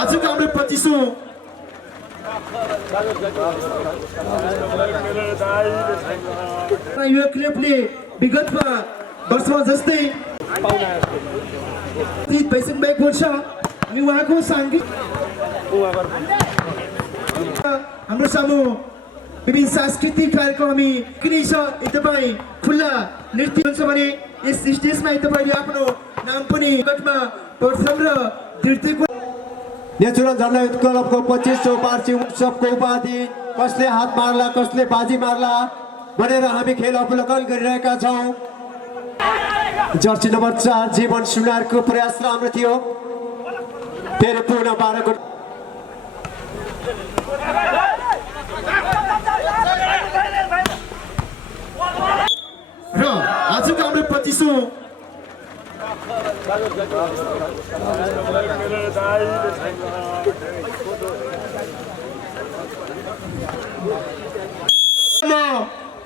आजको हाम्रो 25औं यो क्लबले विगतमा वर्षमा जस्तै भइसक्नु भएको छ। अनि उहाँको साङ्गीतिक हाम्रो सामु विभिन्न सांस्कृतिक कार्यक्रम हामी किनै छ। तपाईँ खुल्ला नृत्य हुन्छ भने यस स्टेजमा तपाईँले आफ्नो नाम पनि विगतमा प्रथम र नृत्यको नेचुरल जनयुद्ध क्लबको 25औं वार्षिक उत्सवको उपाधि कसले हात मार्ला कसले बाजी मार्ला भनेर हामी खेल अवलोकन गरिरहेका छौँ। जर्सी नम्बर 4 जीवन सुनारको प्रयास राम्रो थियो। फेरि पुनः 12 को र आजको हाम्रो 25औं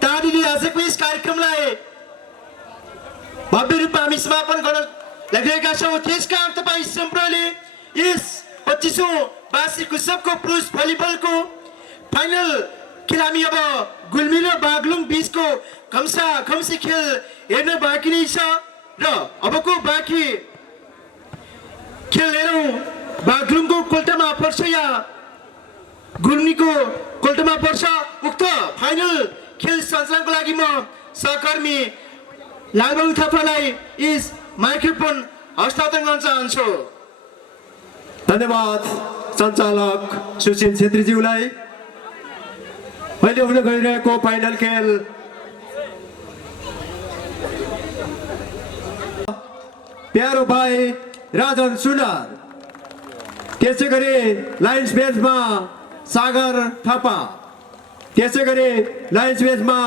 तालीले आजको यस कार्यक्रमलाई भव्य रूपमा हामी समापन गर्न लागिरहेका छौँ। त्यसका तपाईँ सम्पूर्णले यस 25औं वार्षिक उत्सवको पुरुष भलिबलको फाइनल खेल हामी अब गुल्मी र बागलुङ बीचको खम्सा खम्सी खेल हेर्न बाँकी नै छ र अबको बाँकी खेल हेरौँ बागलुङको कोल्टामा पर्छ या गुल्मीको कोल्टामा पर्छ। उक्त फाइनल खेल सञ्चालनको लागि म सहकर्मी लालबाबु थापालाई यस माइक्रोफोन हस्तान्तरण गर्न चाहन्छु। धन्यवाद सञ्चालक सुशील छेत्रीज्यूलाई। अहिले हुन गइरहेको फाइनल खेल प्यारो भाइ राजन सुनार, त्यसै गरी लायन्स बेन्चमा सागर थापा, त्यसै गरी लायन्स बेन्चमा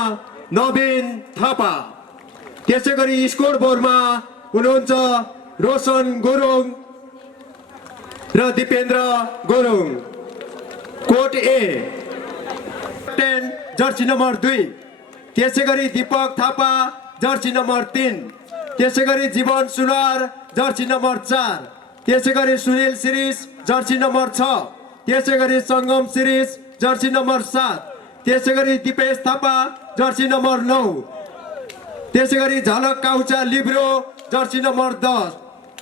नवीन थापा, त्यसै गरी स्कोर बोर्डमा हुनुहुन्छ रोशन गुरुङ र Dipendra Gurung. Cot A captain Jersey number 2, त्यसै गरी दीपक थापा जर्सी नम्बर 3, त्यसै गरी जीवन सुनार जर्सी नम्बर 4, त्यसै गरी सुनिल सिरिस जर्सी नम्बर 6, त्यसै गरी सङ्गम सिरिस जर्सी नम्बर 7, त्यसै गरी दिपेश थापा जर्सी नम्बर 9, त्यसै गरी Jhalak Kaucha libero jersey number 10।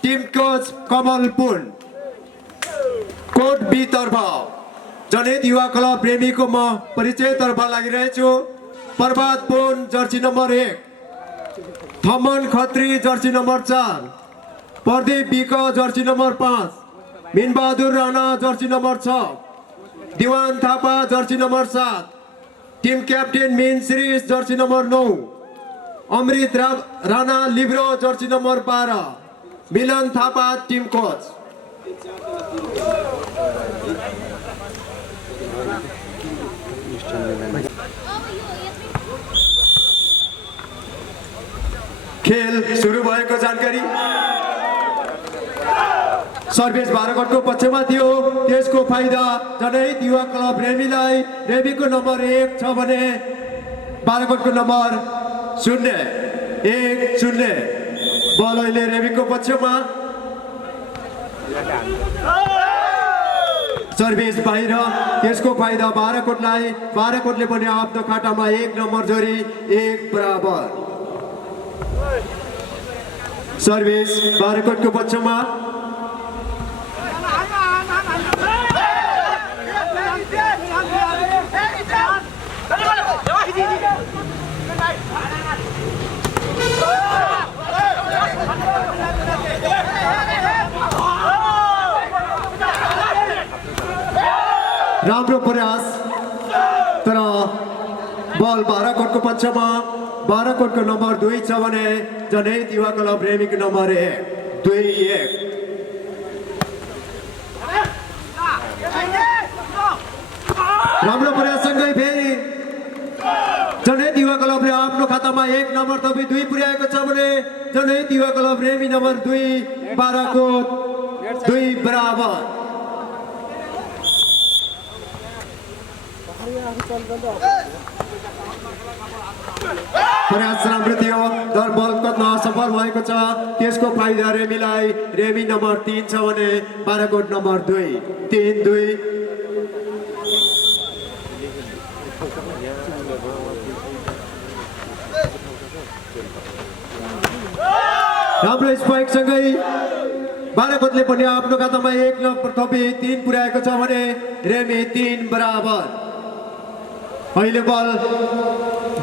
Team coach Kamal Pun. Court B तर्फ जनहित युवा क्लब प्रेमीको म परिचयतर्फ लागिरहेछु। Prabhat Pun jersey number 1, Thaman Khatri jersey number 4, Pradeep BK jersey number 5, Minbahadur Rana jersey number 6, Diwan Thapa jersey number 7, team captain Min Siris jersey number 9, Amrit Rana libero jersey number 12, Milan Thapa team coach. खेल सुरु भएको जानकारी सर्भिस बाराकोटको पक्षमा थियो। त्यसको फाइदा जनहित युवा क्लब रेमीलाई। रेमीको नम्बर 1 छ भने बाराकोटको नम्बर 0-1-0 बल अहिले रेमीको पक्षमा। सर्भिस बाहिर, त्यसको फाइदा बाराकोटलाई। बाराकोटले पनि आफ्नो खाटामा 1 नम्बर जोडी 1 बराबर। सर्भिस बाराकोटको पक्षमा। राम्रो प्रयास, तर बल बाराकोटको पक्षमा। बाराकोटको नम्बर 2 छ भने जनहित युवा क्लब रेमीको नम्बर 1-2-1। राम्रो प्रयाससँगै फेरि जनहित युवा क्लबले आफ्नो खातामा 1 नम्बर थपी 2 पुर्याएको छ भने जनहित Yuva club ramie number 2 Barakot 2 बराबर। Hey! प्रयास राम्रो थियो तर बल कत्न असफल भएको छ त्यसको फाइदा रेमीलाई रेमी नम्बर 3 छ भने बाराकोट नम्बर 2 3-2 राम्रो स्पाइक सँगै बाराकोटले पनि आफ्नो खातामा 1 नम्बर थपी 3 पुर्याएको छ भने रेमी 3 बराबर अहिले बल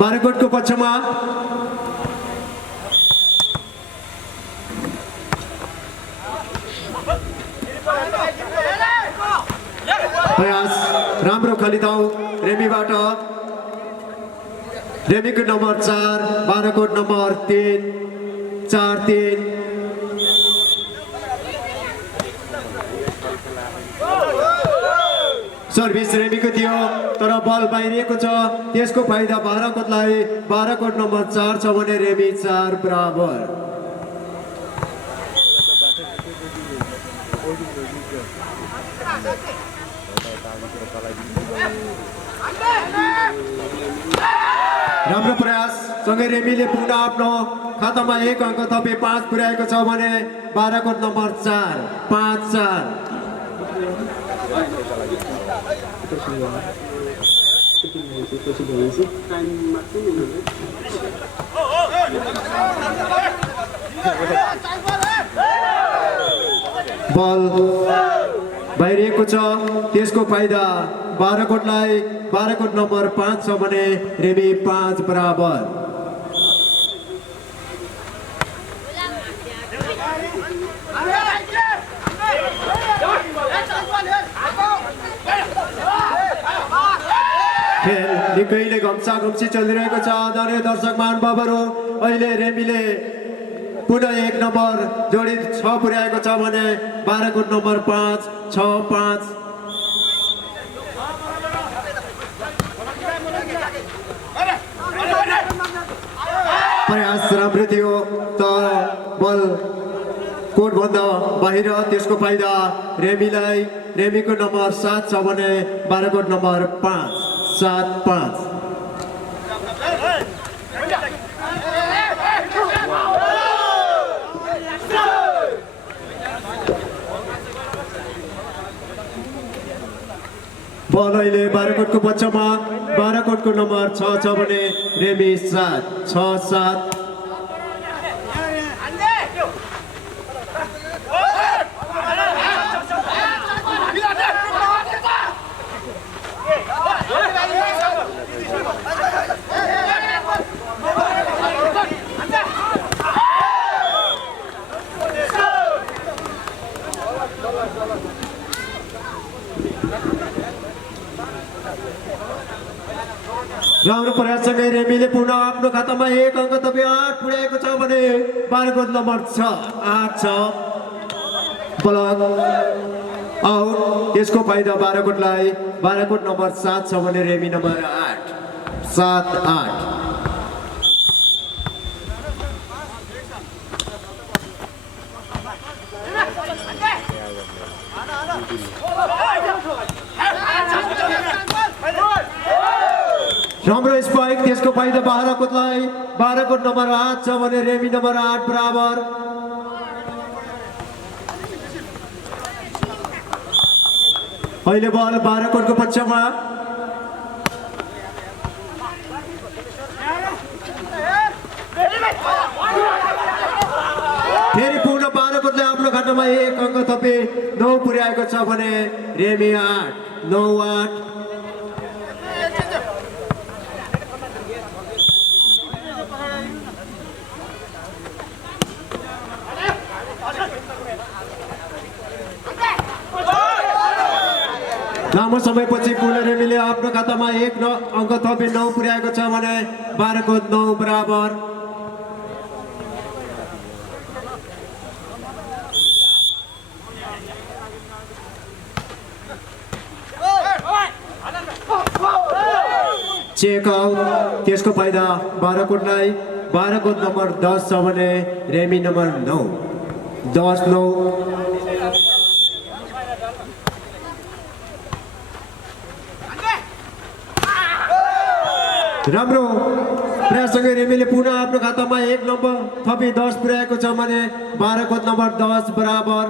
बाराकोटको पक्षमा प्रयास राम्रो खलिदाउ रेमीबाट रेमीको नम्बर 4 बाराकोट नम्बर 3 4-3 सर्भिस रेमीको थियो तर बल बाहिरिएको छ त्यसको फाइदा बाराकोटलाई बाराकोट नम्बर 4 छ भने रेमी 4 बराबर राम्रो प्रयास सँगै रेमीले पुनः आफ्नो खातामा 1 अङ्क थपे 5 पुर्याएको छ भने बाराकोट नम्बर 4 5-4 बल बाहिरिएको छ त्यसको फाइदा बाराकोटलाई बाराकोट नम्बर 5 छ भने रेमी 5 बराबर खेल निकैले घम्सा घम्सी चलिरहेको छ आदरणीय दर्शक महानुभावहरू अहिले रेमीले पुनः 1 नम्बर जोडी 6 पुर्याएको छ भने बाराकोट नम्बर 5 6-5 प्रयास राम्रो थियो तर बल कोर्टभन्दा बाहिर त्यसको फाइदा रेमीलाई रेमीको नम्बर 7 छ भने बाराकोट नम्बर 5 7-5 बल अहिले बाराकोटको पक्षमा बाराकोटको नम्बर 6 छ भने रेमी 7 6-7 राम्रो प्रयाससँगै रेमीले पुनः आफ्नो खातामा 1 अङ्क थपे 8 पुर्याएको छ भने बाराकोट नम्बर 6 8-6 ब्लक आउट यसको फाइदा बाराकोटलाई बाराकोट नम्बर 7 छ भने रेमी नम्बर 8 7-8 राम्रो स्पाइक त्यसको फाइदा बाराकोटलाई बाराकोट नम्बर 8 छ भने रेमी नम्बर 8 बराबर अहिले बल बाराकोटको पक्षमा फेरि पुनः बाराकोटले आफ्नो खातामा 1 अङ्क थपे 9 पुर्याएको छ भने रेमी 8 9-8 लामो समयपछि पुनः रेमीले आफ्नो खातामा 1 अङ्क थपे 9 पुर्याएको छ भने बाराकोट 9 बराबर चेक आउट त्यसको फाइदा बाराकोटलाई बाराकोट नम्बर 10 छ भने रेमी नम्बर 9 10-9 राम्रो प्रयाससँगै रेमीले पुनः आफ्नो खातामा 1 नम्बर थपी 10 पुर्याएको छ भने 12 को नम्बर 10 बराबर।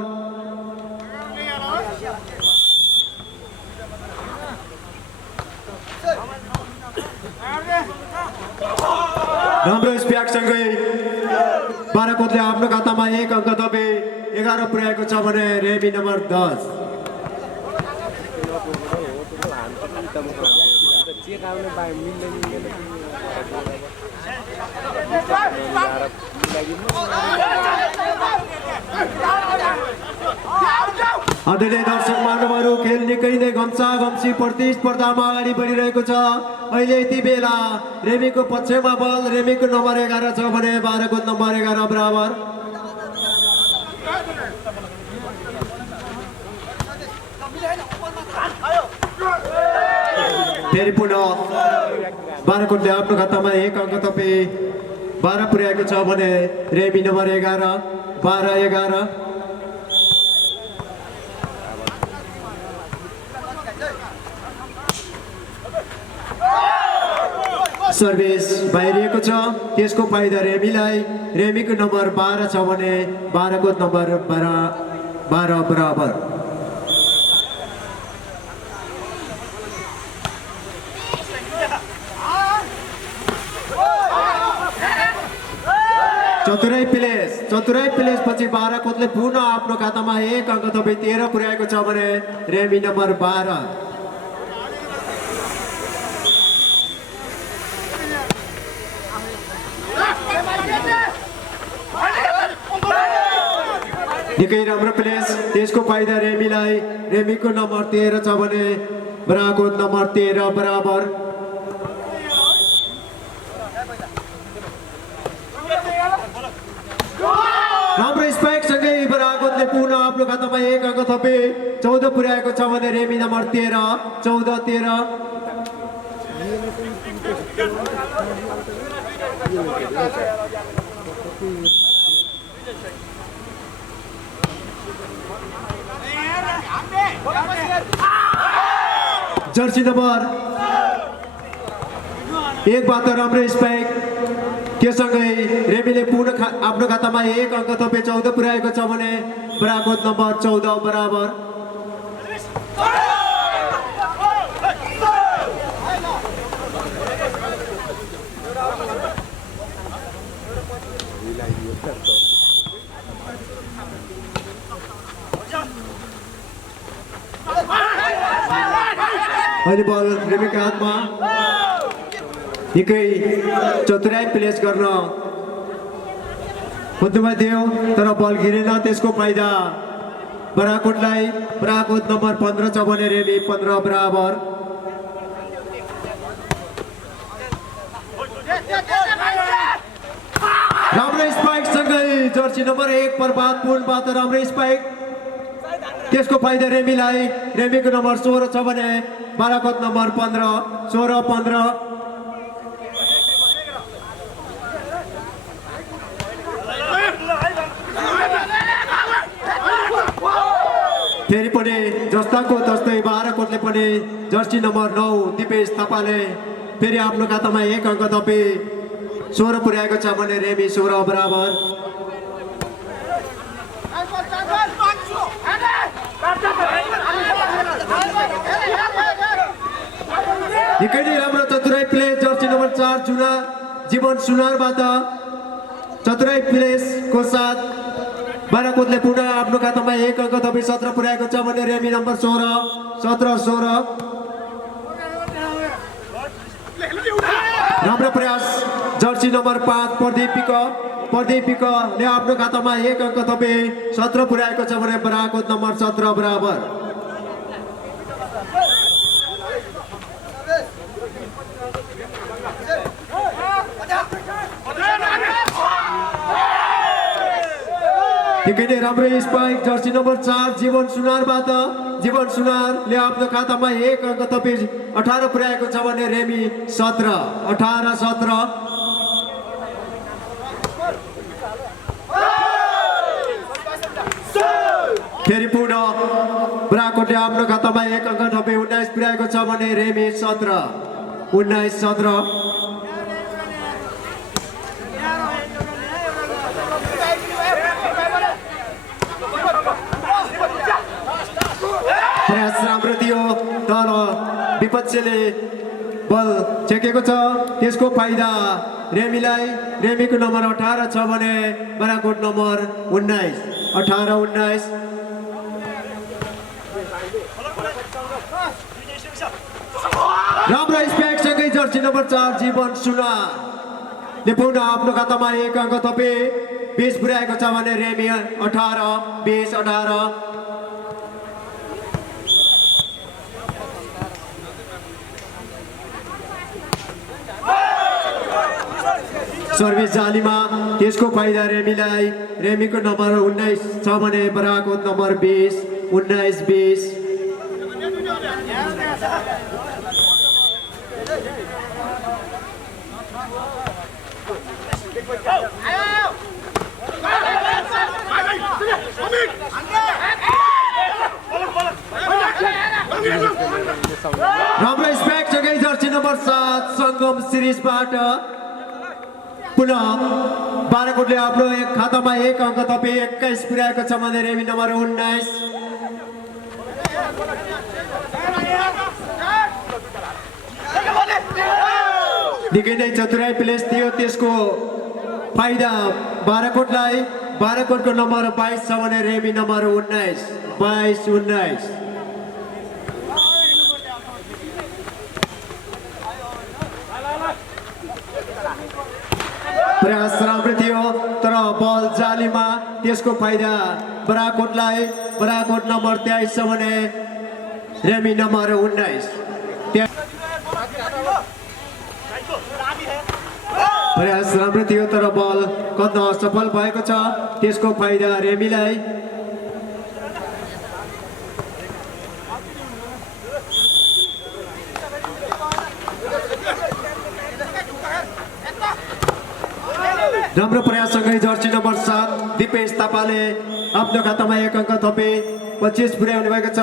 राम्रो स्प्याकसँगै 12 कोतले आफ्नो खातामा 1 अङ्क थपी 11 पुर्याएको छ भने रेमी नम्बर 10। आदरणीय दर्शक महानुभावहरू, खेल निकै नै घम्सी प्रतिस्पर्धामा अगाडि बढिरहेको छ। अहिले यति बेला रेमीको पक्षमा बल, रेमीको नम्बर 11 छ भने 12 को नम्बर 11 बराबर। फेरि पुनः 12 कोटले आफ्नो खातामा 1 अङ्क थपी 12 पुर्याएको छ भने रेमी नम्बर 11 12-11। सर्भिस बाहिरिएको छ, त्यसको फाइदा रेमीलाई। रेमीको नम्बर 12 छ भने 12 को नम्बर 12 बराबर। चतुराई प्लेस पछि 12 कोतले पुनः आफ्नो खातामा 1 अङ्क थपी 13 पुर्याएको छ भने रेमी नम्बर 12। निकै राम्रो प्लेस, त्यसको फाइदा रेमीलाई। रेमीको नम्बर 13 छ भने 12 को नम्बर 13 बराबर। राम्रो स्पाइक सँगै बरागोतले पुनः आफ्नो खातामा 1 अङ्क थपी 14 पुर्याएको छ भने रेमी नम्बर 13 14-13। जर्सी नम्बर 1 बाट राम्रो स्पाइक, त्यससँगै रेमीले पुनः आफ्नो खातामा 1 अङ्क थपी 14 पुर्याएको छ भने बरागोत नम्बर 14 बराबर। अहिले बल रेमीको हातमा। निकै चतुराई प्लेस गर्न खोज्नुमा थियो तर बल गिरेन, त्यसको फाइदा बराकोटलाई। बराकोट नम्बर 15 छ भने रेमी 15 बराबर। राम्रो स्पाइक सँगै जर्सी नम्बर 1 प्रभात पुलबाट राम्रो स्पाइक, त्यसको फाइदा रेमीलाई। रेमीको नम्बर 16 छ भने बालाकोट नम्बर 15 16-15। फेरि पनि जस्ताको तस्तै 12 कोटले पनि जर्सी नम्बर 9 दिपेश थापाले फेरि आफ्नो खातामा 1 अङ्क थपी 16 पुर्याएको छ भने रेमी 16 बराबर। निकै नै राम्रो चतुराई प्लेस जर्सी नम्बर 4 जुना जीवन सुनारबाट चतुराई प्लेसको साथ 12 कोतले पुनः आफ्नो खातामा 1 अङ्क थपी 17 पुर्याएको छ भने रेमी नम्बर 16 17-16। राम्रो प्रयास जर्सी नम्बर 5 प्रदीपिकले आफ्नो खातामा 1 अङ्क थपी 17 पुर्याएको छ भने बराकोट नम्बर 17 बराबर। निकै नै राम्रो स्पाइक जर्सी नम्बर 4 जीवन सुनारबाट। जीवन सुनारले आफ्नो खातामा 1 अङ्क थपी 18 पुर्याएको छ भने रेमी 17 18-17। फेरि पुनः बराकोटले आफ्नो खातामा 1 अङ्क थपी 19 पुर्याएको छ भने रेमी 17 19-17। प्रयास राम्रो थियो तर विपक्षले बल छेकेको छ त्यसको फाइदा रेमीलाई रेमीको नम्बर 18 छ भने बाराकोट नम्बर 19 18-19 राम्रो स्पेक सँगै जर्सी नम्बर 4 जीवन सुनारले पुनः आफ्नो खातामा 1 अङ्क थपे 20 पुर्याएको छ भने रेमी 18-20-18 सर्भिस जालीमा त्यसको फाइदा रेमीलाई रेमीको नम्बर 19 छ भने बराकोट नम्बर 20 19-20 राम्रो स्पेक सँगै जर्सी नम्बर 7 सङ्गम सिरिजबाट पुनः बाराकोटले आफ्नो खातामा 1 अङ्क थपे 21 पुर्याएको छ भने रेमी नम्बर 19 निकै नै चतुराई प्लेस थियो त्यसको फाइदा बाराकोटलाई बाराकोटको नम्बर 22 छ भने रेमी नम्बर 19 22-19 प्रयास राम्रो थियो तर बल जालीमा त्यसको फाइदा बाराकोटलाई बाराकोट नम्बर 23 छ भने रेमी नम्बर 19 प्रयास राम्रो थियो तर बल कद्न असफल भएको छ त्यसको फाइदा रेमीलाई राम्रो प्रयाससँगै जर्सी नम्बर 7 दिपेश थापाले आफ्नो खातामा 1 अङ्क थपे 25 पुर्याउनु भएको छ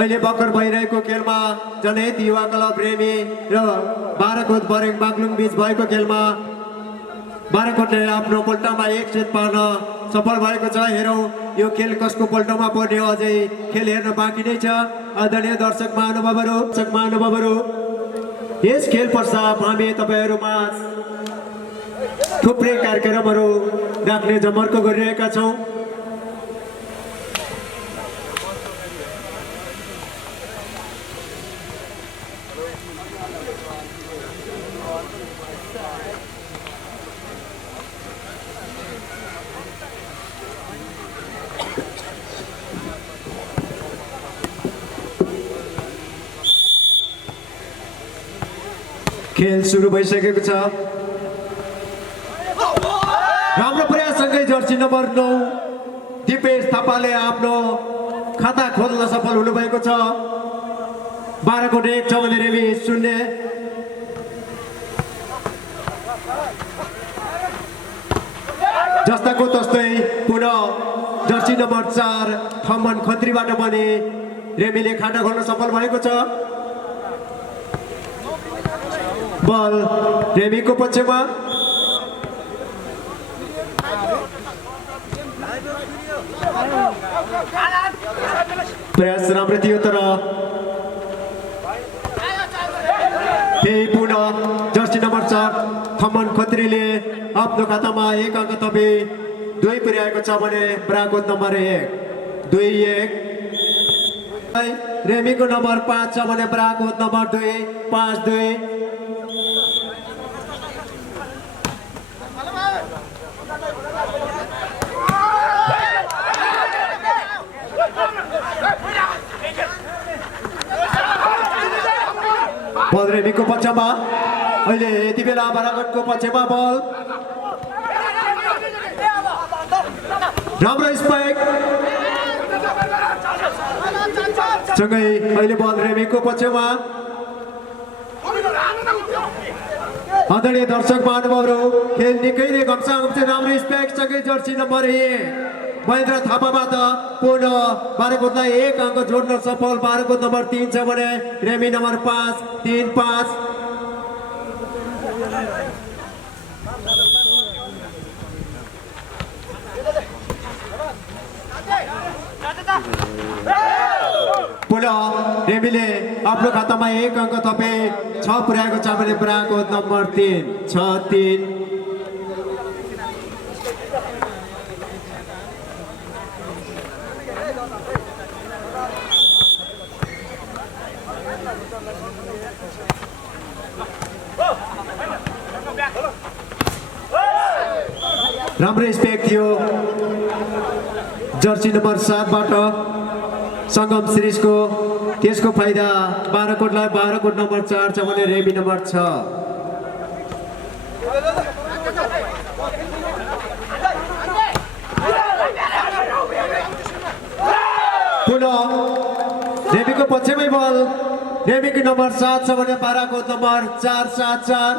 अहिले भर्खर भइरहेको खेलमा जनहित युवा क्लब रेमी र बाराकोट बरेङ बागलुङ बीच भएको खेलमा बाराकोटले आफ्नो पल्टामा 1 सेट पार्न सफल भएको छ हेरौँ यो खेल कसको पल्टामा पर्ने अझै खेल हेर्न बाँकी नै छ आदरणीय दर्शक महानुभावहरू यस खेल पश्चात हामी तपाईहरुमा थुप्रै कार्यक्रमहरू राख्ने जमर्को गरिरहेका छौँ खेल सुरु भइसकेको छ राम्रो प्रयाससँगै जर्सी नम्बर 9 दिपेश थापाले आफ्नो खाता खोल्न सफल हुनुभएको छ बाराकोट 1 छ भने रेमी 0 जस्ताको तस्तै पुनः जर्सी नम्बर 4 थम्मन खत्रीबाट पनि रेमीले खाता खोल्न सफल भएको छ बल रेमीको पक्षमा प्रयास राम्रो थियो तर त्यही पुनः जर्सी नम्बर 4 थम्मन खत्रीले आफ्नो खातामा 1 अङ्क थपे 2 पुर्याएको छ भने बाराकोट नम्बर 1 2-1 रेमीको नम्बर 5 छ भने बाराकोट नम्बर 2 5-2 बल रेमीको पक्षमा अहिले यति बेला बाराकोटको पक्षमा बल राम्रो स्पाइक सँगै अहिले बल रेमीको पक्षमा आदरणीय दर्शक महानुभावहरू खेल निकै नै घम्सा राम्रो स्पाइक सँगै जर्सी नम्बर 1 महेन्द्र थापाबाट पुनः बाराकोटलाई 1 अङ्क जोड्न सफल बाराकोट नम्बर 3 छ भने रेमी नम्बर 5 3-5 पुनः पुनः रेमीले आफ्नो खातामा 1 अङ्क थपे 6 पुर्याएको छ भने बराको नम्बर 3 6-3। राम्रो स्पेक थियो जर्सी नम्बर 7 बाट सङ्गम सिरिजको। त्यसको फाइदा बाराकोटलाई। बाराकोट नम्बर 4 छ भने रेमी नम्बर 6। पुनः रेमीको पछिमै बल। रेमीको नम्बर 7 छ भने बाराकोट नम्बर 4-7-4।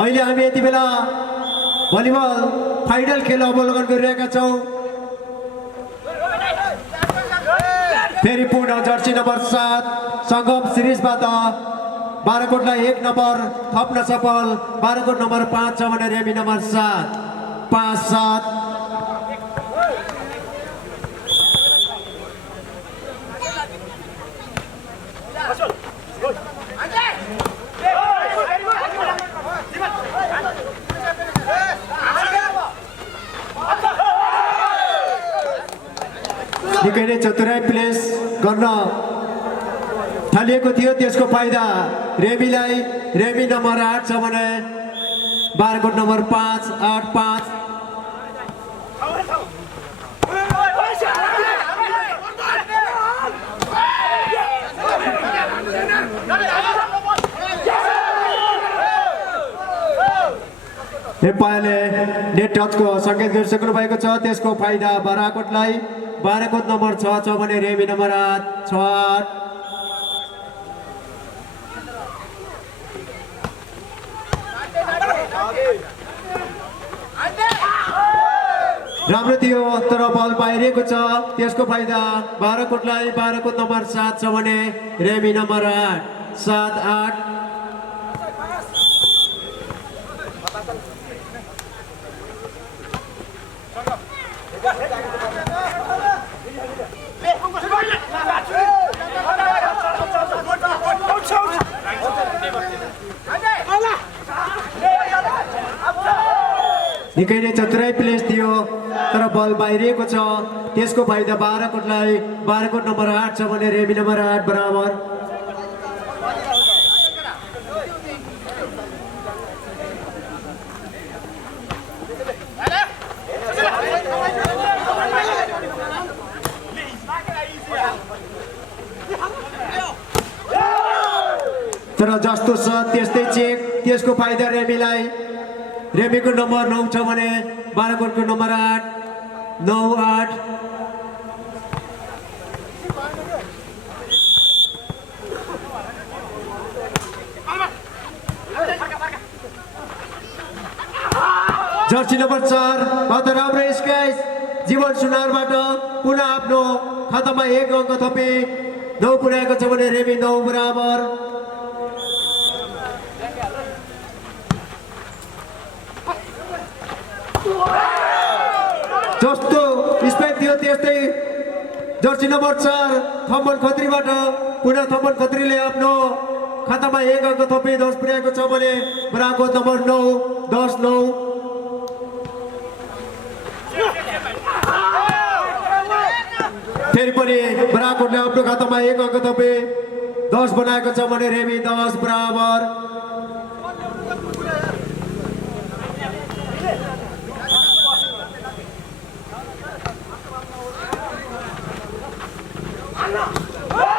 अहिले हामी यति बेला भलिबल फाइनल खेल अवलोकन गरिरहेका छौँ। फेरि पुनः जर्सी नम्बर 7 सङ्गम सिरिजबाट बाराकोटलाई 1 नम्बर थप्न सफल। बाराकोट नम्बर 5 छ भने रेमी नम्बर 7 5-7। निकै नै चतुराई प्लेस गर्न थालिएको थियो। त्यसको फाइदा रेमीलाई। रेमी नम्बर 8 छ भने बाराकोट नम्बर 5-8-5। नेपालले नेट टचको सङ्केत गरिसक्नु भएको छ। त्यसको फाइदा बाराकोटलाई। बाराकोट नम्बर 6 छ भने रेमी नम्बर 8 6-8। राम्रो थियो तर बल बाहिरिएको छ। त्यसको फाइदा बाराकोटलाई। बाराकोट नम्बर 7 छ भने रेमी नम्बर 8 7-8। निकै नै चतुराई प्लेस थियो तर बल बाहिरिएको छ। त्यसको फाइदा बाराकोटलाई। बाराकोट नम्बर 8 छ भने रेमी नम्बर 8 बराबर। तर जस्तो छ त्यस्तै चेक। त्यसको फाइदा रेमीलाई। रेमीको नम्बर 9 छ भने बाराकोटको नम्बर 8 9-8। जर्सी नम्बर 4 बाट राम्रो स्क्याच जीवन सुनारबाट पुनः आफ्नो खातामा 1 अङ्क थपे 9 पुर्याएको छ भने रेमी 9 बराबर। जस्तो स्पेक थियो त्यस्तै जर्सी नम्बर 4 थम्बन खत्रीबाट पुनः थम्बन खत्रीले आफ्नो खातामा 1 अङ्क थपे 10 पुर्याएको छ भने बाराकोट नम्बर 9 10-9। फेरि पनि बाराकोटले आफ्नो खातामा 1 अङ्क थपे 10 बनाएको छ भने रेमी 10 बराबर।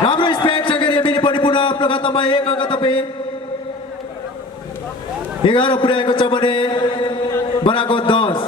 राम्रो स्पेक सँगै रेमीले पनि पुनः आफ्नो खातामा 1 अङ्क थपे 11 पुर्याएको छ भने बाराकोट 10।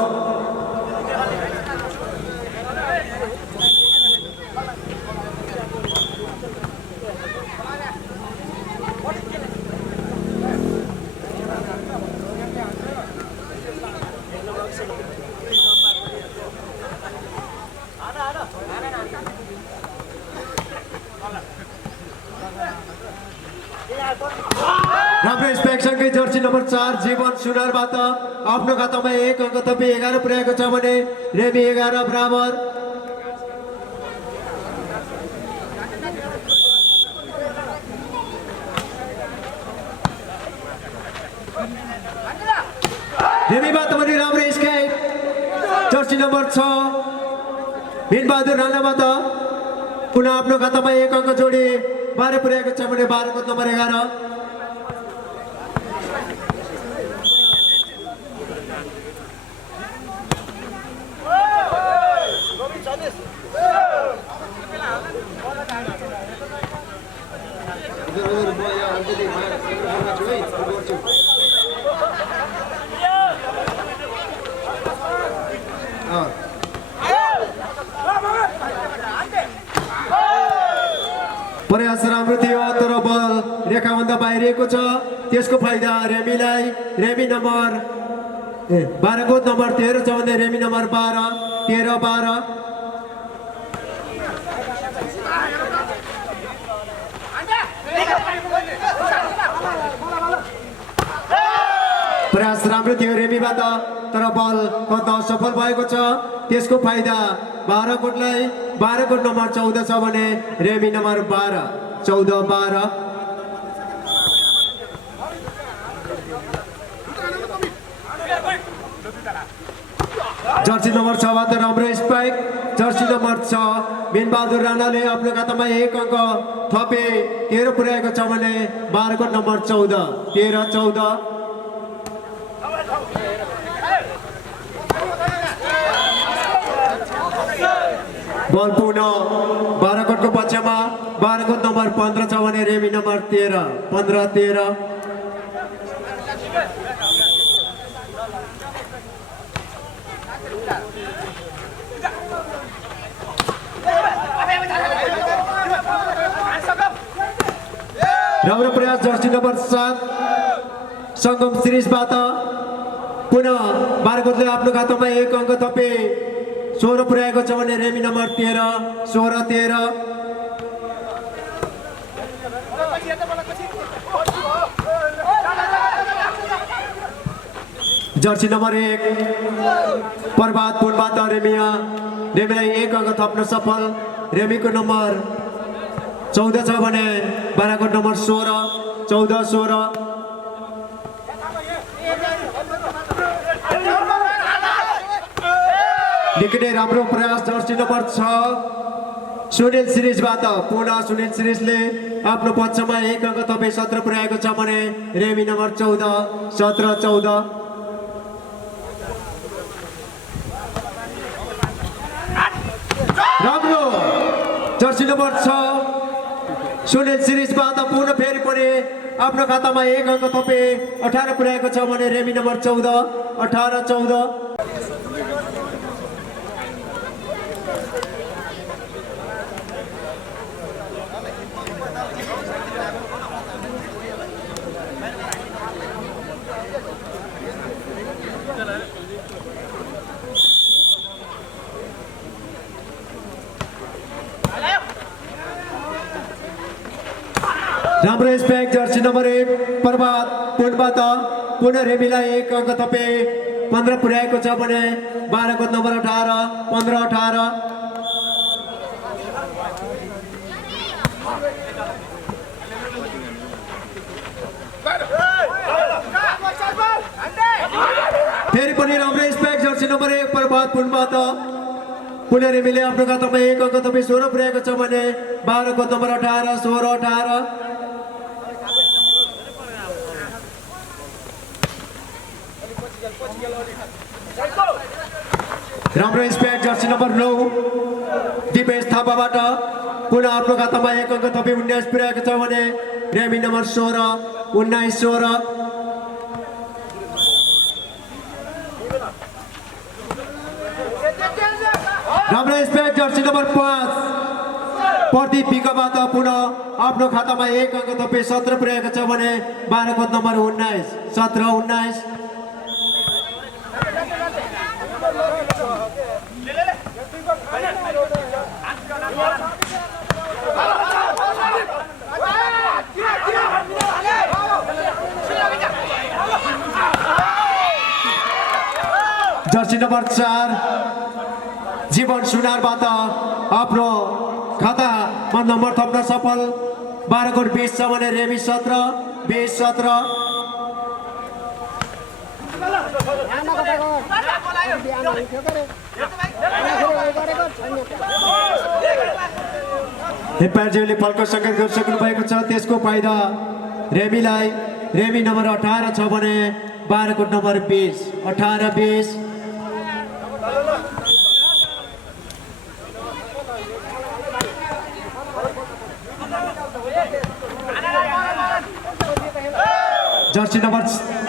राम्रो स्पेक सँगै जर्सी नम्बर 4 जीवन सुनारबाट आफ्नो खातामा 1 अङ्क थपे 11 पुर्याएको छ भने रेमी 11 बराबर। रेमीबाट पनि राम्रो स्काइप जर्सी नम्बर 6 भिनबहादुर राणाबाट पुनः आफ्नो खातामा 1 अङ्क जोडी 12 पुर्याएको छ भने 12 को नम्बर 11 प्रयास राम्रो थियो तर बल रेखाभन्दा बाहिरिएको छ त्यसको फाइदा रेमीलाई रेमी नम्बर 12 को नम्बर 13 छ भने रेमी नम्बर 12 13 12 प्रयास राम्रो थियो रेमीबाट तर बल कत सफल भएको छ त्यसको फाइदा 12 कोटलाई 12 कोट नम्बर 14 छ भने रेमी नम्बर 12 14 12 जर्सी नम्बर 6 बाट राम्रो स्पाइक जर्सी नम्बर 6 भिनबहादुर राणाले आफ्नो खातामा 1 अङ्क थपे 13 पुर्याएको छ भने 12 को नम्बर 14 13 14 बल पुनः 12 कोटको पक्षमा 12 कोट नम्बर 15 छ भने रेमी नम्बर 13 15 13 राम्रो प्रयास जर्सी नम्बर 7 सङ्गम सिरिजबाट पुनः 12 कोटले आफ्नो खातामा 1 अङ्क थपे 16 पुर्याएको छ भने रेमी नम्बर 13 16 13 जर्सी नम्बर 1 प्रभात पुनबाट रेमीलाई 1 अङ्क थप्न सफल रेमीको नम्बर 14 छ भने 12 को नम्बर 16 14 16 निकै राम्रो प्रयास जर्सी नम्बर 6 सुनिल सिरिजबाट पुनः सुनिल सिरिजले आफ्नो पक्षमा 1 अङ्क थपे 17 पुर्याएको छ भने रेमी नम्बर 14 17 14 राम्रो जर्सी नम्बर 6 सुनिल सिरिजबाट पुनः फेरि पनि आफ्नो खातामा 1 अङ्क थपे 18 पुर्याएको छ भने रेमी नम्बर 14 18 14 राम्रो स्पेक जर्सी नम्बर 1 प्रभात पुनबाट पुनः रेमीलाई 1 अङ्क थपे 15 पुर्याएको छ भने 12 को नम्बर 18 15 18 फेरि पनि राम्रो स्पेक जर्सी नम्बर 1 प्रभात पुनबाट पुनः रेमीले आफ्नो खातामा 1 अङ्क थपे 16 पुर्याएको छ भने 12 को नम्बर 18 16 18 राम्रो स्पेक जर्सी नम्बर 9 दिपेश थापाबाट पुनः आफ्नो खातामा 1 अङ्क थपे 19 पुर्याएको छ भने रेमी नम्बर 16 19 16 राम्रो स्पेक जर्सी नम्बर 5 प्रदीप पिकाबाट पुनः आफ्नो खातामा 1 अङ्क थपे 17 पुर्याएको छ भने 12 को नम्बर 19 17 19 जर्सी नम्बर 4 जीवन सुनारबाट आफ्नो खातामा नम्बर थप्न सफल 12 को 20 छ भने रेमी 17 20 17 हेप्पाजीले फलको सङ्केत गरिसक्नु भएको छ त्यसको फाइदा रेमीलाई रेमी नम्बर 18 छ भने 12 को नम्बर 20 18-20 जर्सी नम्बर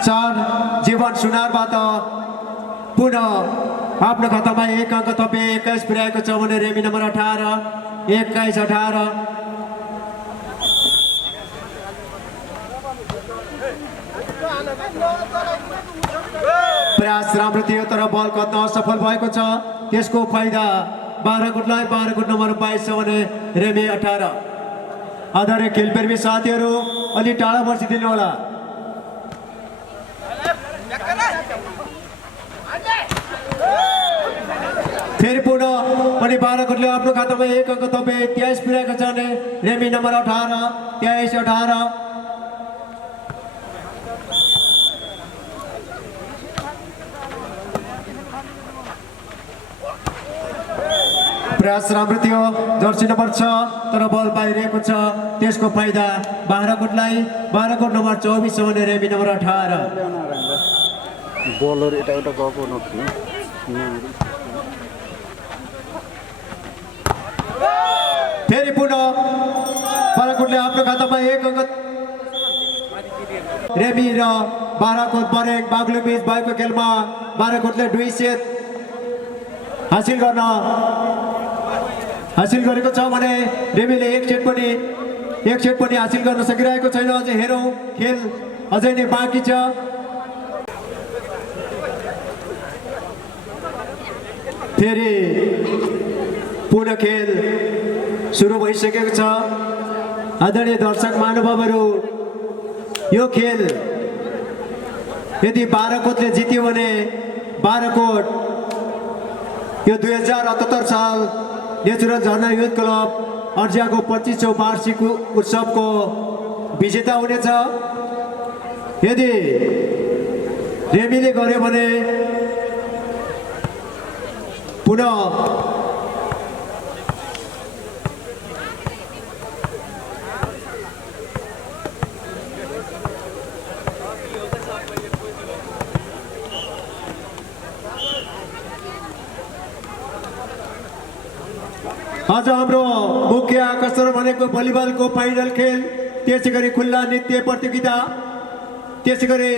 4 जीवन सुनारबाट पुनः आफ्नो खातामा 1 अङ्क थपे 21 पुर्याएको छ भने रेमी नम्बर 18 21-18 प्रयास राम्रो थियो तर बल कत्न असफल भएको छ त्यसको फाइदा 12 गुटलाई 12 गुट नम्बर 22 छ भने रेमी 18 आदरणीय खेलप्रेमी साथीहरू अलि टाढा बसिदिनु होला फेरि पुनः पनि 12 गुटले आफ्नो खातामा 1 अङ्क थपे 23 पुर्याएको छ भने रेमी नम्बर 18 23-18 प्रयास राम्रो थियो जर्सी नम्बर 6 तर बल बाहिरिएको छ त्यसको फाइदा 12 गुटलाई 12 गुट नम्बर 24 छ भने रेमी नम्बर 18 बलर एटा एउटा गएको नथियो फेरि पुनः 12 गुटले आफ्नो खातामा 1 अङ्क रेमी र 12 गुट बरेक बागलुङ बीच भएको खेलमा 12 गुटले 2 सेट हासिल गरेको छ भने रेमीले 1 सेट पनि हासिल गर्न सकिरहेको छैन अझै हेरौँ खेल अझै नै बाँकी छ फेरि पुनः खेल सुरु भइसकेको छ आदरणीय दर्शक महानुभावहरू यो खेल यदि 12 कोटले जित्यो भने 12 कोट यो 2078 साल नेचुरल झरना युथ क्लब अर्जियाको 25औं वार्षिक उत्सवको विजेता हुनेछ यदि रेमीले गर्यो भने पुनः आज हाम्रो मुख्य आकर्षण भनेको भलिबलको फाइनल खेल त्यसै गरी खुल्ला नृत्य प्रतियोगिता त्यसै गरी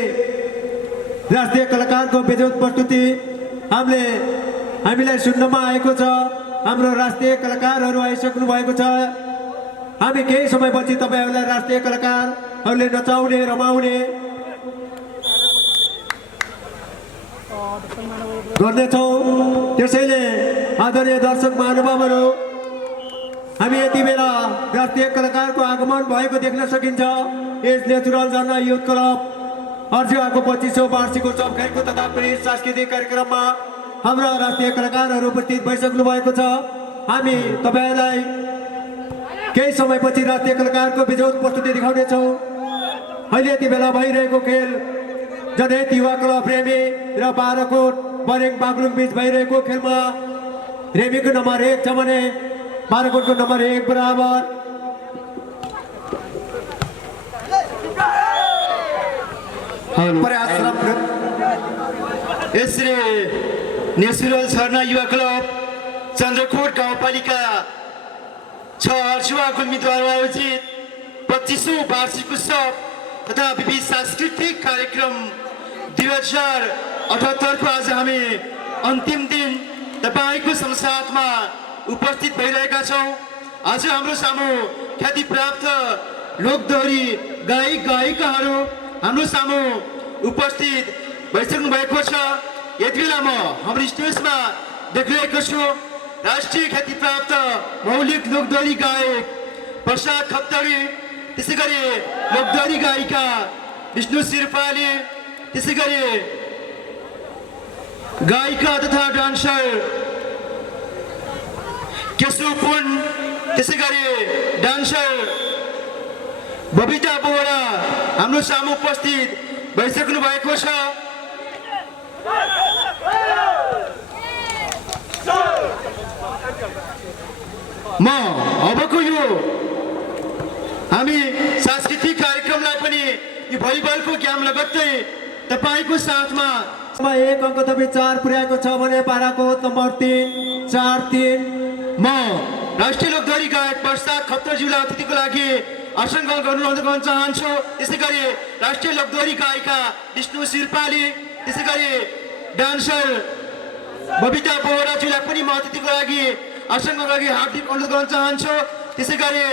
राष्ट्रिय कलाकारको बेजोड प्रस्तुति हामीलाई सुन्नमा आएको छ हाम्रो राष्ट्रिय कलाकारहरू आइसक्नु भएको छ हामी केही समयपछि तपाईहरुलाई राष्ट्रिय कलाकारहरूले नचाउने रमाउने गर्नेछौँ त्यसैले आदरणीय दर्शक महानुभावहरू हामी यति बेला राष्ट्रिय कलाकारको आगमन भएको देख्न सकिन्छ यस नेचुरल झरना युथ क्लब अर्जुवाको 25औं वार्षिक उत्सव खेलकुद तथा प्रेस सांस्कृतिक कार्यक्रममा हाम्रा राष्ट्रिय कलाकारहरू उपस्थित भइसक्नु भएको छ हामी तपाईहरुलाई केही समयपछि राष्ट्रिय कलाकारको बेजोड प्रस्तुति देखाउनेछौँ अहिले यति बेला भइरहेको खेल जनहित युवा क्लब रेमी र 12 कोट बरेङ बागलुङ बीच भइरहेको खेलमा रेमीको नम्बर 1 छ भने 12 कोटको नम्बर 1 बराबर यसरी नेचुरल झरना युवा क्लब चन्द्रकोट गाउँपालिका 6 अर्जुवा गुल्मीद्वारा आयोजित 25औं वार्षिक उत्सव तथा विविध सांस्कृतिक कार्यक्रम 2078 को आज हामी अन्तिम दिन तपाईको संसारमा उपस्थित भइरहेका छौं आज हाम्रो सामु ख्याति प्राप्त लोकदोहोरी गायक गायिकाहरू हाम्रो सामु उपस्थित भइसक्नु भएको छ यति बेला म हाम्रो स्टेजमा देखिरहेको छु राष्ट्रिय ख्याति प्राप्त मौलिक लोकदोहोरी गायक प्रसाद खप्तडी त्यसै गरी लोकदोहोरी गायिका विष्णु शेर्पाले त्यसै गरी गायिका तथा डान्सर केशव पुन त्यसै गरी डान्सर बबिता बोरा हाम्रो सामु उपस्थित भइसक्नु भएको छ म अबको यो हामी सांस्कृतिक कार्यक्रमलाई पनि यो भलिबलको गेम लगत्तै तपाईको साथमा एक अङ्क तपाईँ 4 पुर्याएको छ भने बाराकोट नम्बर 3 4-3। म राष्ट्रिय लोकदोरी गायक प्रसाद खत्रज्यूलाई अतिथिको लागि आसन ग्रहण गर्न चाहन्छु। त्यसै गरी राष्ट्रिय लोकदोरी गायिका विष्णु शिरपाली, त्यसै गरी डान्सर बबिता बोहराज्यूलाई पनि म अतिथिको लागि आसन ग्रहणको लागि हार्दिक अनुरोध गर्न चाहन्छु। त्यसै गरी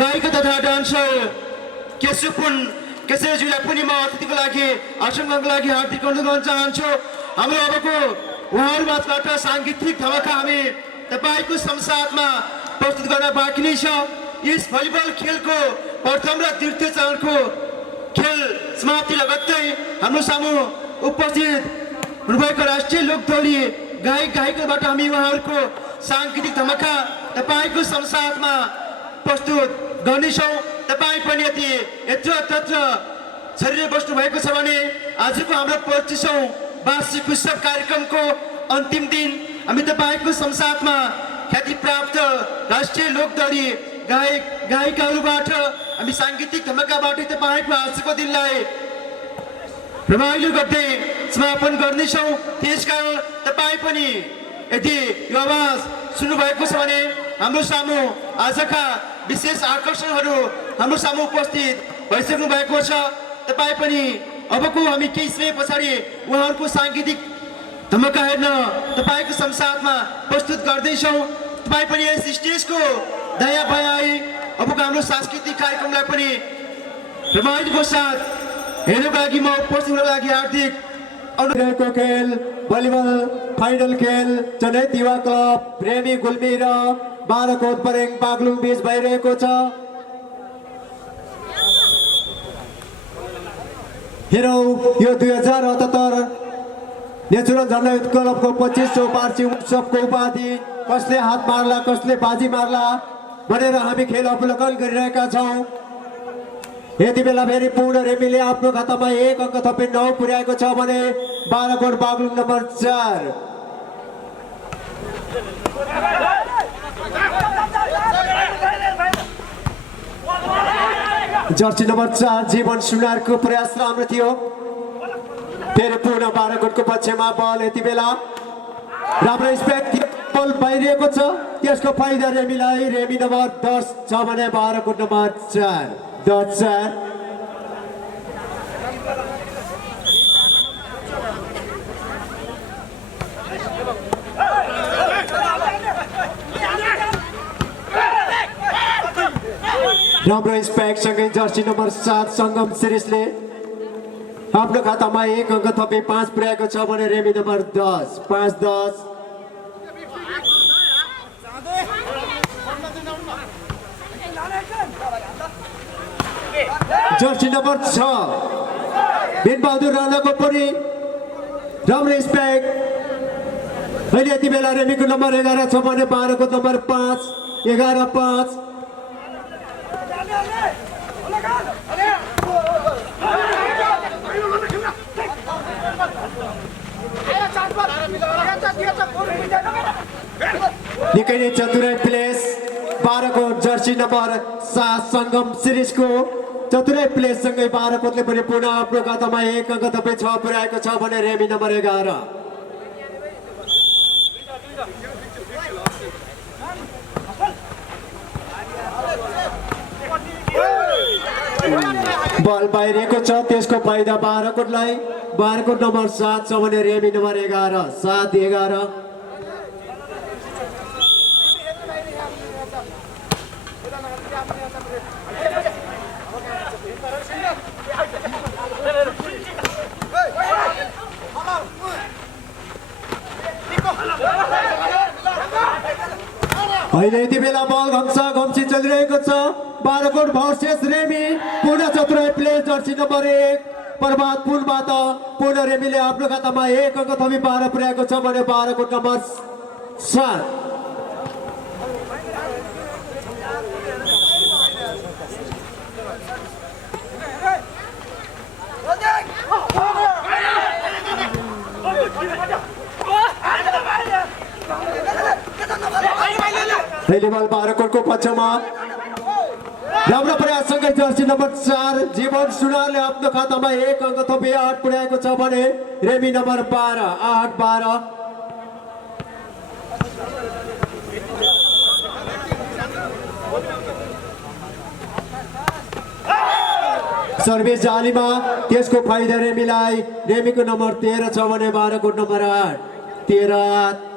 गायिका तथा डान्सर केशरज्यूलाई पनि म अतिथिको लागि आसन ग्रहणको लागि हार्दिक अनुरोध गर्न चाहन्छु। हाम्रो अबको उहाँहरूमाथबाट साङ्गीतिक धमाका हामी तपाईको संसारमा प्रस्तुत गर्न बाँकी नै छ। यस भलिबल खेलको प्रथम र तृतीय चरणको खेल समाप्ति लगत्तै हाम्रो सामु उपस्थित हुनुभएको राष्ट्रिय लोकदोरी गायक गायिकाबाट हामी उहाँहरूको साङ्गीतिक धमाका तपाईको संसारमा प्रस्तुत गर्नेछौँ। तपाईँ पनि यत्र तत्र छरिएर बस्नु भएको छ भने आजको हाम्रो 25औं वार्षिक उत्सव कार्यक्रमको अन्तिम दिन हामी तपाईको संसारमा ख्याति प्राप्त राष्ट्रिय लोकदोरी गायक गायिकाहरूबाट हामी साङ्गीतिक धमाकाबाट तपाईको आजको दिनलाई रमाइलो गर्दै समापन गर्नेछौँ। त्यसकारण तपाईँ पनि यदि यो आवाज सुन्नुभएको छ भने हाम्रो सामु आजका विशेष आकर्षणहरू हाम्रो सामु उपस्थित भइसक्नु भएको छ। तपाईँ पनि अबको हामी केही समय पछाडि उहाँहरूको साङ्गीतिक धमाका हेर्न तपाईको संसारमा प्रस्तुत गर्दैछौँ। तपाईँ पनि यस स्टेजको दायाँ बायाँ आई अबको हाम्रो सांस्कृतिक कार्यक्रमलाई पनि रमाइलोको साथ हेर्नको लागि म उपस्थित हुनको लागि हार्दिक को खेल भलिबल फाइनल खेल चेन्नई तिवा क्लब प्रेमी गुल्मी र बाराकोट परेङ बागलुङ बीच भइरहेको छ। हेरौ यो 2078 नेचुरल जनयुद्ध क्लबको 25औं वार्षिक उत्सवको उपाधि कसले हात मार्ला कसले बाजी मार्ला भनेर हामी खेल अवलोकन गरिरहेका छौँ। यति बेला फेरि पूर्ण रेमीले आफ्नो खातामा 1 अङ्क थपी 9 पुर्याएको छ भने Barakot Baglung number 4 Jersey number 4 जीवन सुनारको प्रयास राम्रो थियो। फेरि पूर्ण बाराकोटको पक्षमा बल यति बेला राम्रो स्पेक बल पाइरहेको छ। त्यसको फाइदा रेमीलाई। रेमी नम्बर 10 छ भने बाराकोट नम्बर 4 10-4। राम्रो स्पेक सँगै जर्सी नम्बर 7 सङ्गम सिरिजले आफ्नो खातामा 1 अङ्क थपी 5 पुर्याएको छ भने रेमी नम्बर 10 5-10। जर्सी नम्बर 6 बिनबहादुर राणाको पनि राम्रो स्पेक। अहिले यति बेला रेमीको नम्बर 11 छ भने बाराको नम्बर 5 11-5। निकै नै चतुराई प्लेस बाराकोट जर्सी नम्बर 7 सङ्गम सिरिजको चतुराई प्लेससँगै बाराकोटले पनि पुनः आफ्नो खातामा 1 अङ्क थपी 6 पुर्याएको छ भने रेमी नम्बर 11 बल बाहिरिएको छ। त्यसको फाइदा बाराकोटलाई। बाराकोट नम्बर 7 छ भने रेमी नम्बर 11 7-11। अहिले यति बेला बल घम्सी चलिरहेको छ। बाराकोट भर्सेस रेमी पुनः चतुराई प्लेस जर्सी नम्बर 1 प्रभात पुलबाट पुनः रेमीले आफ्नो खातामा 1 अङ्क थपी 12 पुर्याएको छ भने बाराकोट नम्बर 7 Go! अहिले बल बाह्रकोटको पक्षमा राम्रो प्रयाससँगै जर्सी नम्बर 4 जीवन सुनारले आफ्नो खातामा 1 अङ्क थपी 8 पुर्याएको छ भने रेमी नम्बर 12 8-12 सर्भिस जालीमा त्यसको फाइदा रेमीलाई रेमीको नम्बर 13 छ भने बाह्रकोट नम्बर 8 13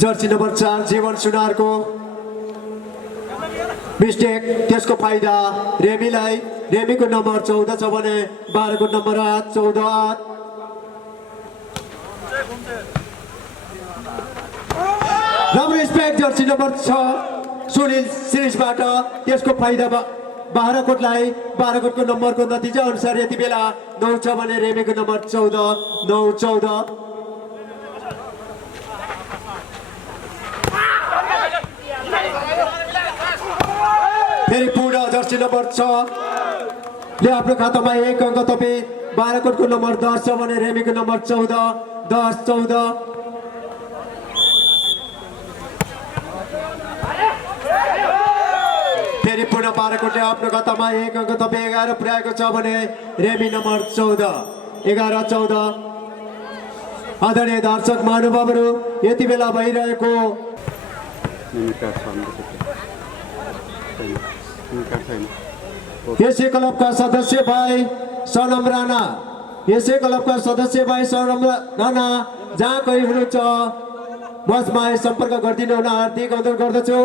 जर्सी नम्बर 4 जीवन सुनारको मिस्टेक त्यसको फाइदा रेमीलाई रेमीको नम्बर 14 छ भने बाह्रकोट नम्बर 8 14 राम्रो स्पेक जर्सी नम्बर 6 सुनिल सिरिजबाट त्यसको फाइदा बाह्रकोटलाई बाह्रकोटको नम्बरको नतिजा अनुसार यति बेला 9 छ भने रेमीको नम्बर 14 9 14 फेरि पूर्ण जर्सी नम्बर 6 ले आफ्नो खातामा 1 अङ्क थपी बाह्रकोटको नम्बर 10 छ भने रेमीको नम्बर 14 10 14 फेरि पूर्ण बाह्रकोटले आफ्नो खातामा 1 अङ्क थपी 11 पुर्याएको छ भने रेमी नम्बर 14 11 14 आदरणीय दर्शक महानुभावहरू यति बेला भइरहेको यसै क्लबका सदस्य भाइ सनम राणा यसै क्लबका सदस्य भाइ सनम राणा जहाँ कोही हुनुहुन्छ मञ्चमा सम्पर्क गरिदिनु हुन हार्दिक अनुरोध गर्दछु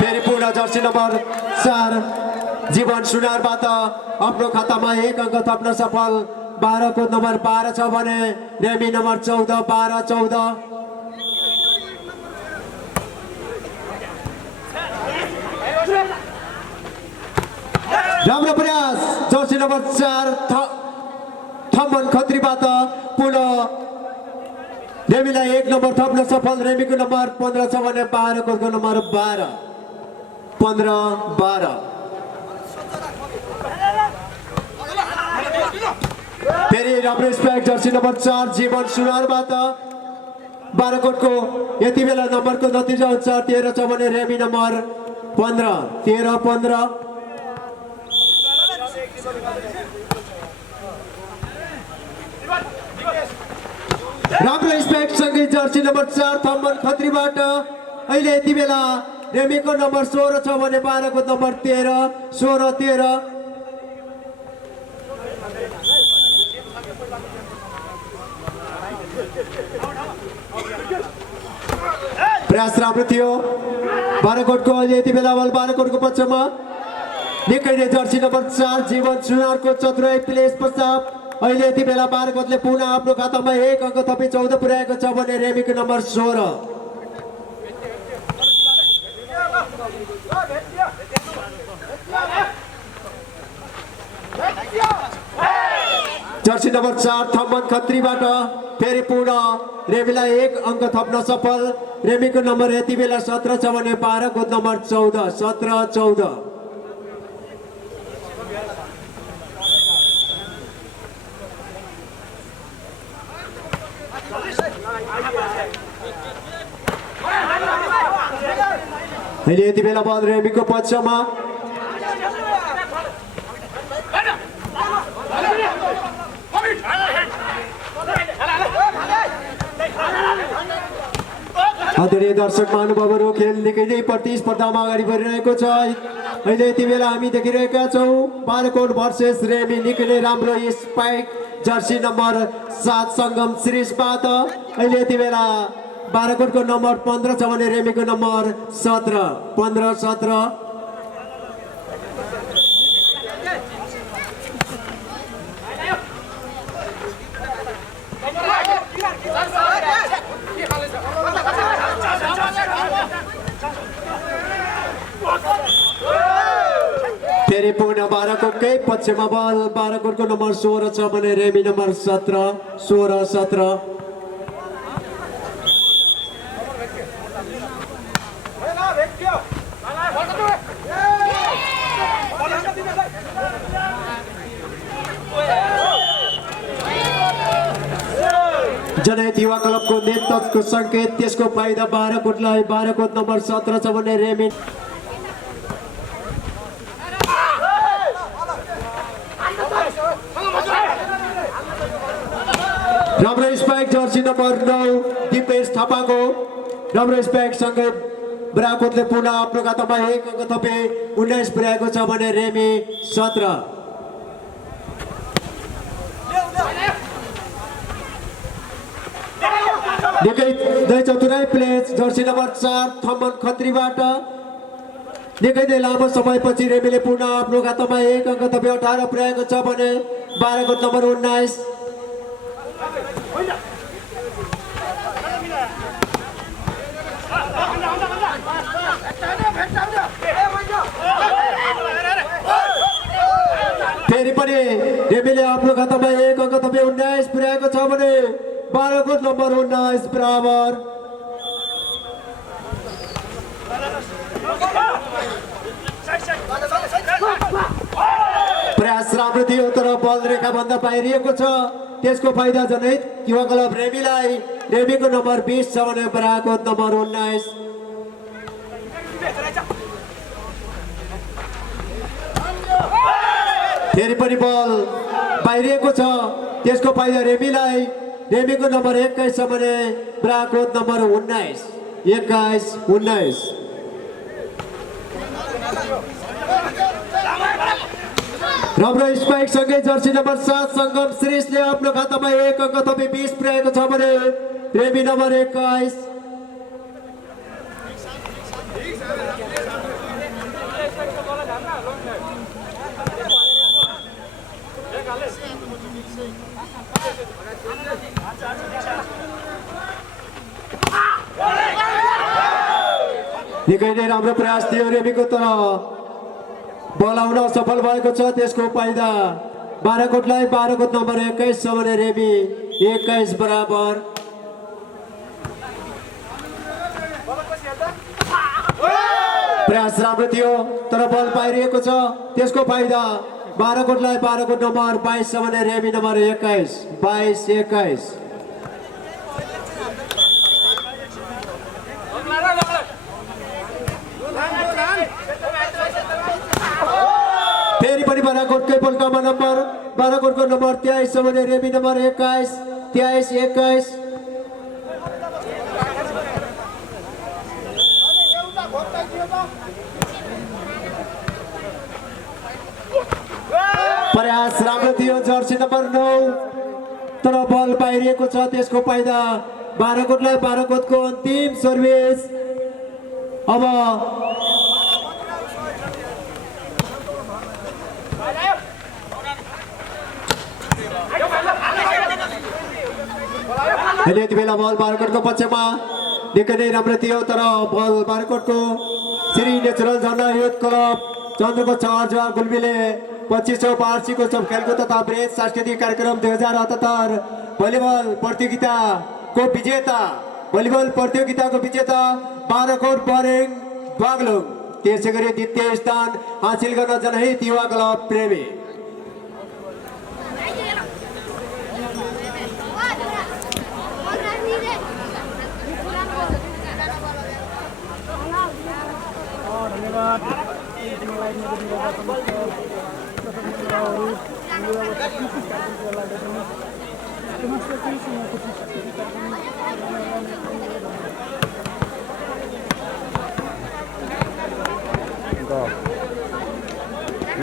फेरि पूर्ण जर्सी नम्बर 4 जीवन सुनारबाट आफ्नो खातामा 1 अङ्क थप्न सफल बाह्रकोट नम्बर 12 छ भने रेमी नम्बर 14 12 14 राम्रो प्रयास जर्सी नम्बर 4 थम्मन खत्रीबाट पुनः रेमीलाई 1 नम्बर थप्न सफल रेमीको नम्बर 15 छ भने बाह्रकोटको नम्बर 12 15 12 फेरि राम्रो स्पाइक जर्सी नम्बर 4 जीवन सुनारबाट बाह्रकोटको यति बेला नम्बरको नतिजा अनुसार 13 छ भने रेमी नम्बर 15 13 15 राम्रो स्पाइक सँगै जर्सी नम्बर 4 थम्मन खत्रीबाट अहिले यति बेला रेमीको नम्बर 16 छ भने बाह्रकोट नम्बर 13 16 13 प्रयास राम्रो थियो बाह्रकोटको यति बेला बल बाह्रकोटको पक्षमा निकै नै जर्सी नम्बर 4 जीवन सुनारको चतुराई प्लेस पश्चात अहिले यति बेला बाह्रकोटले पुनः आफ्नो खातामा 1 अङ्क थपी 14 पुर्याएको छ भने रेमीको नम्बर 16 जर्सी नम्बर 4 थम्मन खत्रीबाट फेरि पुनः रेमीलाई 1 अङ्क थप्न सफल रेमीको नम्बर यति बेला 17 छ भने बाह्रकोट नम्बर 14 17 14 अहिले यति बेला बल रेमीको पक्षमा आदरणीय दर्शक महानुभावहरू खेल निकै नै प्रतिस्पर्धामा अगाडि बढिरहेको छ अहिले यति बेला हामी देखिरहेका छौँ बाह्रकोट भर्सेस रेमी निकै नै राम्रो स्पाइक जर्सी नम्बर 7 सङ्गम सिरिजबाट अहिले यति बेला बाह्रकोटको नम्बर 15 छ भने रेमीको नम्बर 17 15 17 फेरि पुनः बाराकोटकै पक्षमा बल बाराकोटको नम्बर 16 छ भने रेमी नम्बर 17 16-17 जनहित युवा क्लबको नेतृत्वको संकेत त्यसको फाइदा बाराकोटलाई बाराकोट नम्बर 17 छ भने रेमी राम्रो स्पाइक जर्सी नम्बर 9 दिपेश थापाको राम्रो स्पाइक सँगै बाराकोटले पुनः आफ्नो खातामा 1 अङ्क थपे 19 पुर्याएको छ भने रेमी 17 निकै दुई चतुराई प्लेज जर्सी नम्बर 4 थमन खत्रीबाट निकै नै लामो समयपछि रेमीले पुनः आफ्नो खातामा 1 अङ्क थपे 18 पुर्याएको छ भने बाराकोट नम्बर 19 फेरि पनि रेमीले आफ्नो खातामा 1 अङ्क थपे 19 पुर्याएको छ भने बाराकोट नम्बर 19 बराबर प्रयास राम्रो थियो तर बल रेखा भन्दा बाहिरिएको छ त्यसको फाइदा जनहित युवा क्लब रेमीलाई रेमीको नम्बर 20 छ भने बाराकोट नम्बर 19 फेरि पनि बल बाहिरिएको छ त्यसको फाइदा रेमीलाई रेमीको नम्बर 21 छ भने बाराकोट नम्बर 19 21-19 राम्रो स्पाइक सँगै जर्सी नम्बर 7 सङ्गम श्रेष्ठले आफ्नो खातामा 1 अङ्क थपे 20 पुर्याएको छ भने रेमी नम्बर 21 निकै नै राम्रो प्रयास थियो रेमीको तर बल आउन सफल भएको छ त्यसको फाइदा बाराकोटलाई बाराकोट नम्बर 21 छ भने रेमी 21 बराबर प्रयास राम्रो थियो तर बल बाहिरिएको छ त्यसको फाइदा बाराकोटलाई बाराकोट नम्बर 22 छ भने रेमी नम्बर 21 22-21 फेरि पनि बाराकोटकै पल्टामा नम्बर बाराकोटको नम्बर 23 छ भने रेमी नम्बर 21 23-21 प्रयास राम्रो थियो जर्सी नम्बर 9 तर बल बाहिरिएको छ त्यसको फाइदा बाराकोटलाई बाराकोटको अन्तिम सर्भिस अब यति बेला बल बाराकोटको पक्षमा निकै नै राम्रो थियो तर बल बाराकोटको श्री नेचुरल झन्डा युथ क्लब चन्द्रको चार्ज गुल्मीले 25औं वार्षिक उत्सव खेलकुद तथा ब्रेज सांस्कृतिक कार्यक्रम 2078 भलिबल प्रतियोगिताको विजेता बाराकोट बरेङ बागलुङ त्यसै गरी द्वितीय स्थान हासिल गर्न जनहित युवा क्लब प्रेमी धन्यवाद